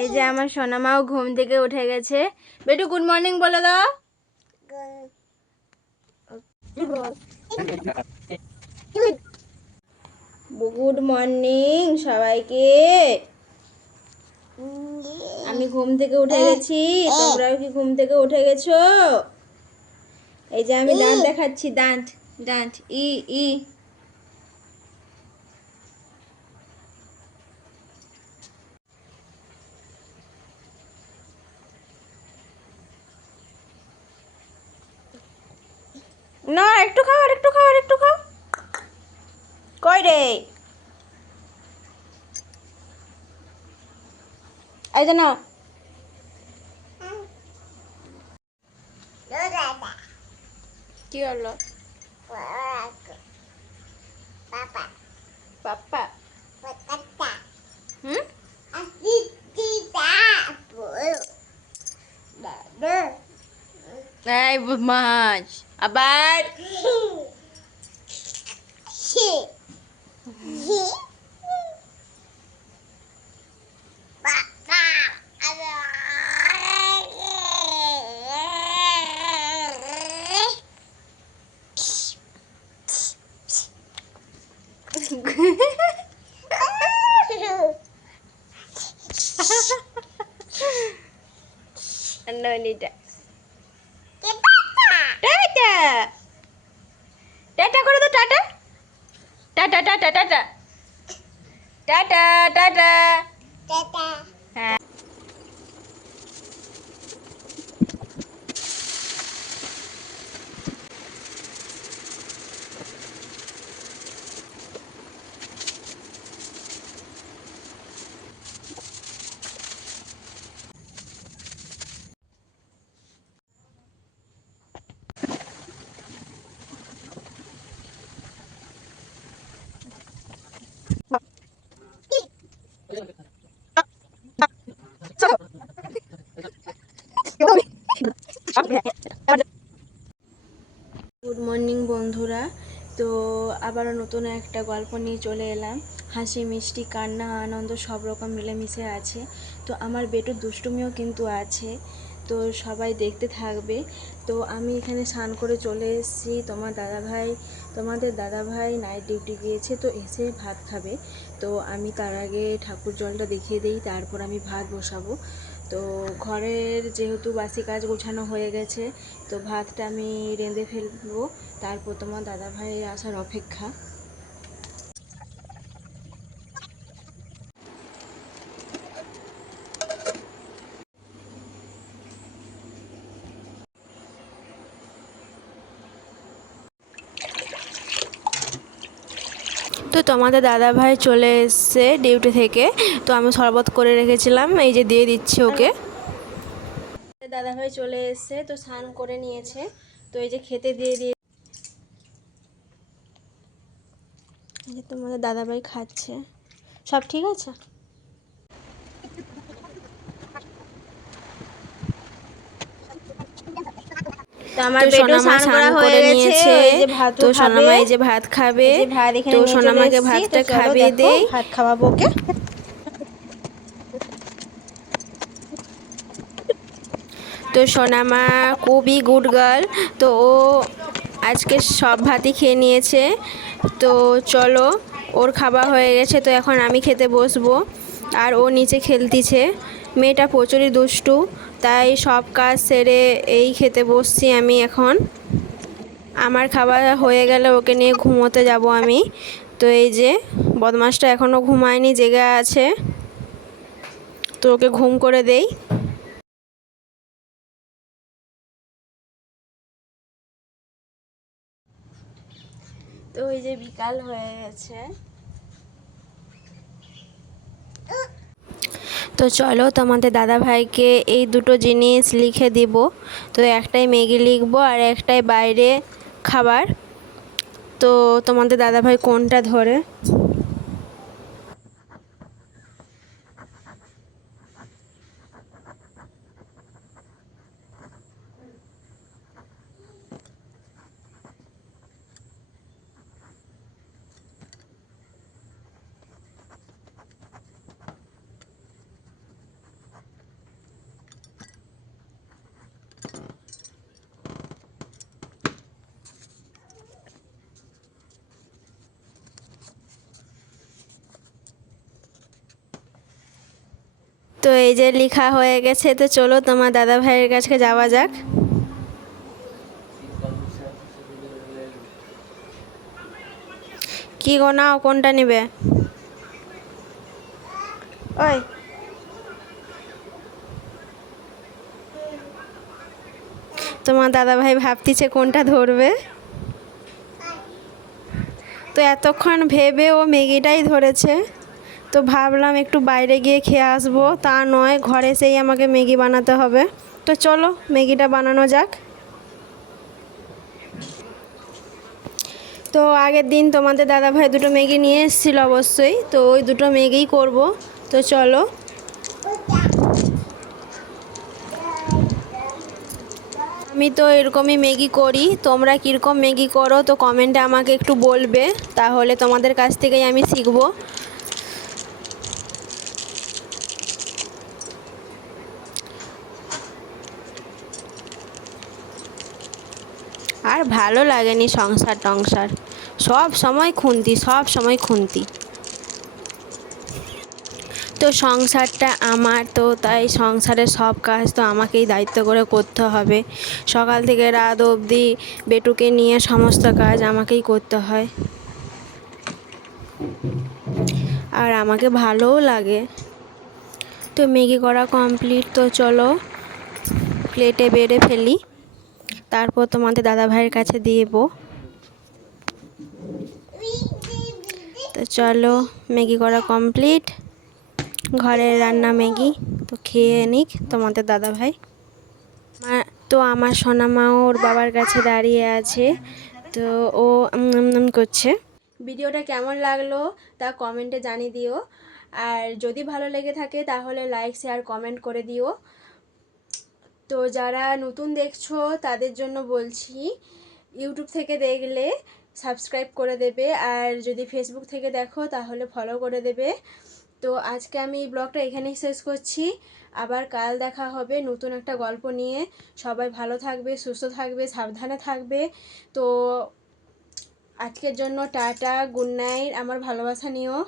এই যে আমার সোনামাও ঘুম থেকে উঠে গেছে। বেটু গুড মর্নিং বলে দাও। গুড মর্নিং সবাইকে। আমি ঘুম থেকে উঠে গেছি, তোমরাও কি ঘুম থেকে উঠে গেছো? এই যে আমি দাঁত দেখাচ্ছি, দাঁত দাঁত ই ই না, একটু খাও আর একটু খাও আর একটু খাও। কই রে, এই যে নাও। কি হলো? পাপা হুম এই বদমাস আবার। Nolita. টাটা টাটা করে তো, tata tata tata tata tata tata. হ্যাঁ। গুড মর্নিং বন্ধুরা। তো আবারও নতুন একটা গল্প নিয়ে চলে এলাম। হাসি মিষ্টি কান্না আনন্দ সব রকম মিলেমিশে আছে। তো আমার বেটুর দুষ্টুমিও কিন্তু আছে, তো সবাই দেখতে থাকবে। তো আমি এখানে স্নান করে চলে এসেছি। তোমাদের দাদাভাই নাইট ডিউটি গিয়েছে, তো এসে ভাত খাবে। তো আমি তার আগে ঠাকুর জলটা দেখিয়ে দিই, তারপর আমি ভাত বসাবো। তো ঘরের যেহেতু বাসি কাজ গোছানো হয়ে গেছে, তো ভাতটা আমি রেঁধে ফেলবো, তারপর তোমার দাদাভাইয়ের আসার অপেক্ষা। তো তোমাদের দাদাভাই চলে এসছে ডিউটি থেকে, তো আমি শরবত করে রেখেছিলাম, এই যে দিয়ে দিচ্ছি ওকে। দাদাভাই চলে এসছে, তো স্নান করে নিয়েছে, তো এই যে খেতে দিয়ে তোমাদের দাদাভাই খাচ্ছে। সব ঠিক আছে? তো আমার বেটু স্নান করা হয়ে গেছে, ওই যে ভাতও তো খাবে। সোনামা এই যে ভাত খাবে, এই যে ভাত এখানে তো নিয়ে চলে সোনামাকে এসেছি। তো ভাতটা চলো খাবিয়ে দেখো, দেই। ভাত খাওয়াবো ওকে। তো সোনামা খুবই গুড গার্ল, তো ও আজকে সব ভাতই খেয়ে নিয়েছে। তো চলো, ওর খাওয়া হয়ে গেছে, তো এখন আমি খেতে বসবো। আর ও নিচে খেলতিছে। মেয়েটা প্রচুরই দুষ্টু, তাই সব কাজ সেরে এই খেতে বসছি আমি এখন। আমার খাবার হয়ে গেলে ওকে নিয়ে ঘুমোতে যাব আমি। তো এই যে বদমাসটা এখনও ঘুমায়নি, জেগে আছে, তো ওকে ঘুম করে দেই। তো ওই যে বিকাল হয়ে গেছে। তো চলো তোমাদের দাদাভাইকে এই দুটো জিনিস লিখে দিব। তো একটাই ম্যাগি লিখবো আর একটাই বাইরে খাবার। তো তোমাদের দাদাভাই কোনটা ধরে? তো এই যে লেখা হয়ে গেছে, তো চলো তোমার দাদা ভাইয়ের কাছে যাওয়া যাক। কি গো, নাও কোনটা নেবে? ওই তোমার দাদা ভাই ভাবতিছে কোনটা ধরবে, তো এতক্ষণ ভেবে ও ম্যাগিটাই ধরেছে। তো ভাবলাম একটু বাইরে গিয়ে খেয়ে আসবো, তা নয় ঘরে সেই আমাকে ম্যাগি বানাতে হবে। তো চলো ম্যাগিটা বানানো যাক। তো আগের দিন তোমাদের দাদাভাই দুটো ম্যাগি নিয়ে এসেছিলো অবশ্যই, তো ওই দুটো ম্যাগিই করব। তো চলো। আমি তো এরকমই ম্যাগি করি, তোমরা কীরকম ম্যাগি করো তো কমেন্টে আমাকে একটু বলবে, তাহলে তোমাদের কাছ থেকেই আমি শিখবো। আর ভালো লাগেনি সংসার টংসার, সব সময় খুন্তি। তো সংসারটা আমার, তো তাই সংসারের সব কাজ তো আমাকেই দায়িত্ব করে করতে হবে। সকাল থেকে রাত অবধি বেটুকে নিয়ে সমস্ত কাজ আমাকেই করতে হয়, আর আমাকে ভালোও লাগে। তো ম্যাগি করা কমপ্লিট, তো চলো প্লেটে বেড়ে ফেলি, তারপর তোমাদের দাদা ভাইয়ের কাছে দেবো। তো চলো ম্যাগি করা কমপ্লিট, ঘরের রান্না ম্যাগি। তো খেয়ে নিক তোমাদের দাদা ভাই। তো আমার সোনামা ওর বাবার কাছে দাঁড়িয়ে আছে, তো ও করছে। ভিডিওটা কেমন লাগলো তা কমেন্টে জানিয়ে দিও, আর যদি ভালো লেগে থাকে তাহলে লাইক শেয়ার কমেন্ট করে দিও। তো যারা নতুন দেখছো তাদের জন্য বলছি, ইউটিউব থেকে দেখলে সাবস্ক্রাইব করে দেবে, আর যদি ফেসবুক থেকে দেখো তাহলে ফলো করে দেবে। তো আজকে আমি ব্লগটা এখানেই শেষ করছি, আবার কাল দেখা হবে নতুন একটা গল্প নিয়ে। সবাই ভালো থাকবে, সুস্থ থাকবে, সাবধানে থাকবে। তো আজকের জন্য টাটা, গুড নাইট, আমার ভালোবাসা নিও।